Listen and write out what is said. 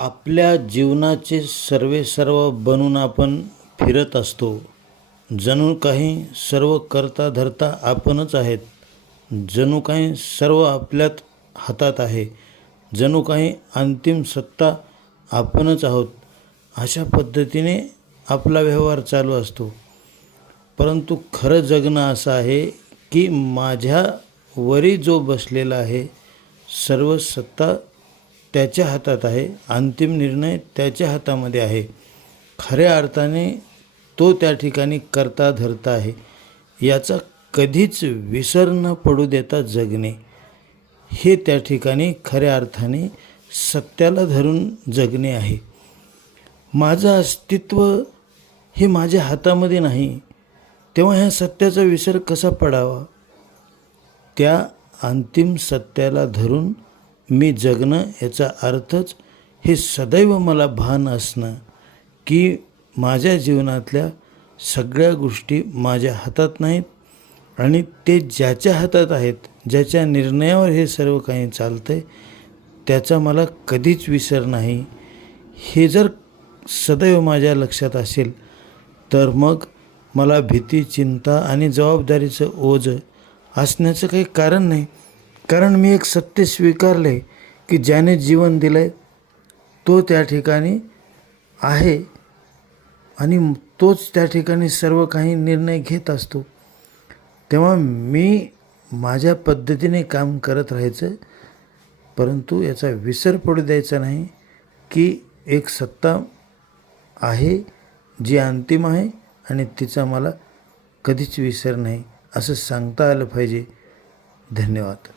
आपल्या जीवनाचे सर्वे सर्व बनून आपण फिरत असतो. जणू काही सर्व करता धरता आपणच आहेत. जणू काही सर्व आपल्यात हातात आहे. जणू काही अंतिम सत्ता आपणच आहोत. अशा पद्धतीने आपला व्यवहार चालू असतो. परंतु खरं जगणं असं आहे की माझ्यावरी जो बसलेला आहे सर्व सत्ता त्याच्या हातात आहे अंतिम निर्णय त्याच्या हातामध्ये आहे. खऱ्या अर्थाने तो त्या ठिकाणी करता धरता आहे. याचा कधीच विसर न पडू देता जगणे. हे त्या ठिकाणी खऱ्या अर्थाने सत्याला धरून जगणे आहे. माझं अस्तित्व हे माझ्या हातामध्ये नाही. तेव्हा ह्या सत्याचा विसर कसा पडावा? त्या अंतिम सत्याला धरून मी जगणं याचा अर्थच हे सदैव मला भान असणं की माझ्या जीवनातल्या सगळ्या गोष्टी माझ्या हातात नाहीत आणि ते ज्याच्या हातात आहेत ज्याच्या निर्णयावर हे सर्व काही चालतं आहे त्याचा मला कधीच विसर नाही. हे जर सदैव माझ्या लक्षात असेल तर मग मला भीती चिंता आणि जबाबदारीचं ओझं असण्याचं काही कारण नाही. कारण मी एक सत्य स्वीकारले की ज्याने जीवन दिलं आहे तो त्या ठिकाणी आहे आणि तोच त्या ठिकाणी सर्व काही निर्णय घेत असतो. तेव्हा मी माझ्या पद्धतीने काम करत राहायचं परंतु याचा विसर पडू द्यायचा नाही की एक सत्ता आहे जी अंतिम आहे आणि तिचा मला कधीच विसर नाही असं सांगता आलं पाहिजे. धन्यवाद.